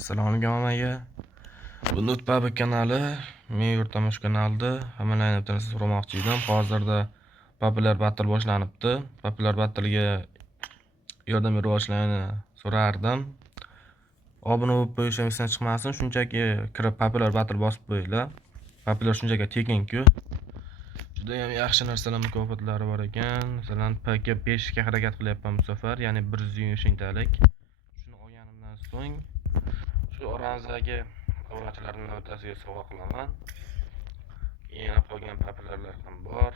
Assalomu alaykum hammaga. Bu Nutpub kanali, men yurtimiz kanalida hammalarni bitta narsa so'ramoqchi edim. Hozirda Popular Battle boshlanibdi. Popular Battle'ga yordam beruvchilarni so'rardim. Obuna bo'lib qo'yishim esdan chiqmasin, shunchaki kirib Popular Battle bosib qo'yinglar. Popular shunchaki tekin-ku. Juda ham yaxshi narsalar mukofotlari bor ekan. Masalan, PK5 ga harakat qilyapman bu safar, ya'ni 120 talik. Shuni olganimdan so'ng shu orangizdagi obunachilarning o'rtasiga sovg'a qilaman. Yana qolgan populyarlar ham bor.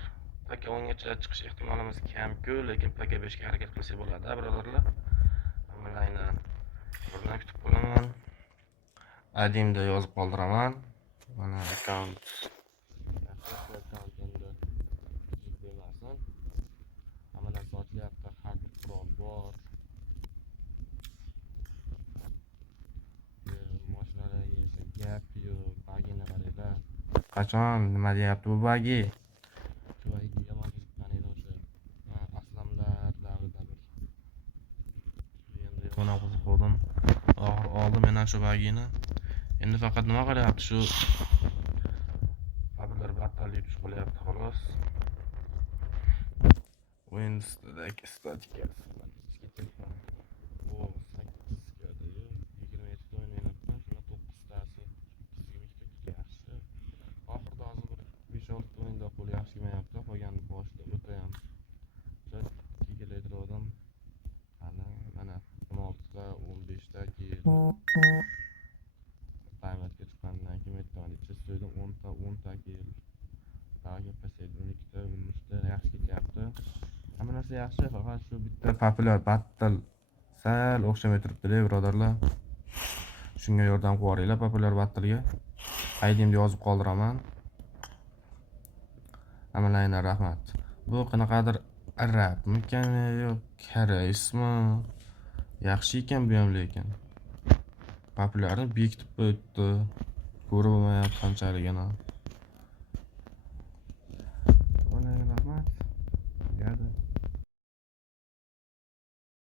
PK10 gacha chiqish ehtimolimiz kam-ku, lekin PK5 ga harakat qilsak bo'ladi, birodarlar. Hammalarni bundan kutib qolaman. Adimda yozib qoldiraman. Mana akkaunt hamma narsa ochilyapti, har bir qurol bor. Mashinalarga esa gap yo'q, bagini qaranglar. Qachon nima deyapti bu bagi? Shu bagi yomon chiqqan edi o'sha. Aslamlar davrida bir. Endi yomon o'qib qoldim. Oxir oldim mana shu bagini. Endi faqat nima qilyapti shu Popular Battle tush qilyapti xolos. O'yin ustidagi statikasi. O 8 gadayu 27 ta o'ynayapman. Shuna 9 tasi 22 yaxshi. Oxirda hozir bir 5-6 o'yinda qo'l yaxshi kelmayapti. Qolgan boshda o'ta ham kelayotgandim. Mana 16 ta 15 ta keyin paymatga chiqqandan keyin metodni so'ydim 10 ta keyin tagi pasaydi 12 ta 13 ta yaxshi ketyapti. Hamma narsa yaxshi, faqat shu bitta Popular Battle sal o'xshamay turibdi-da, birodarlar. Shunga yordam qilib yuboringlar Popular Battle'ga. Aydimni yozib qoldiraman. Hammalarga rahmat. Bu qanaqadir arabmikan yo'q, koreysmi? Yaxshi ekan bu ham lekin. Popularni bekitib qo'yibdi. Ko'rib olmayapti qanchaligini. Hammalarga rahmat. Yadi.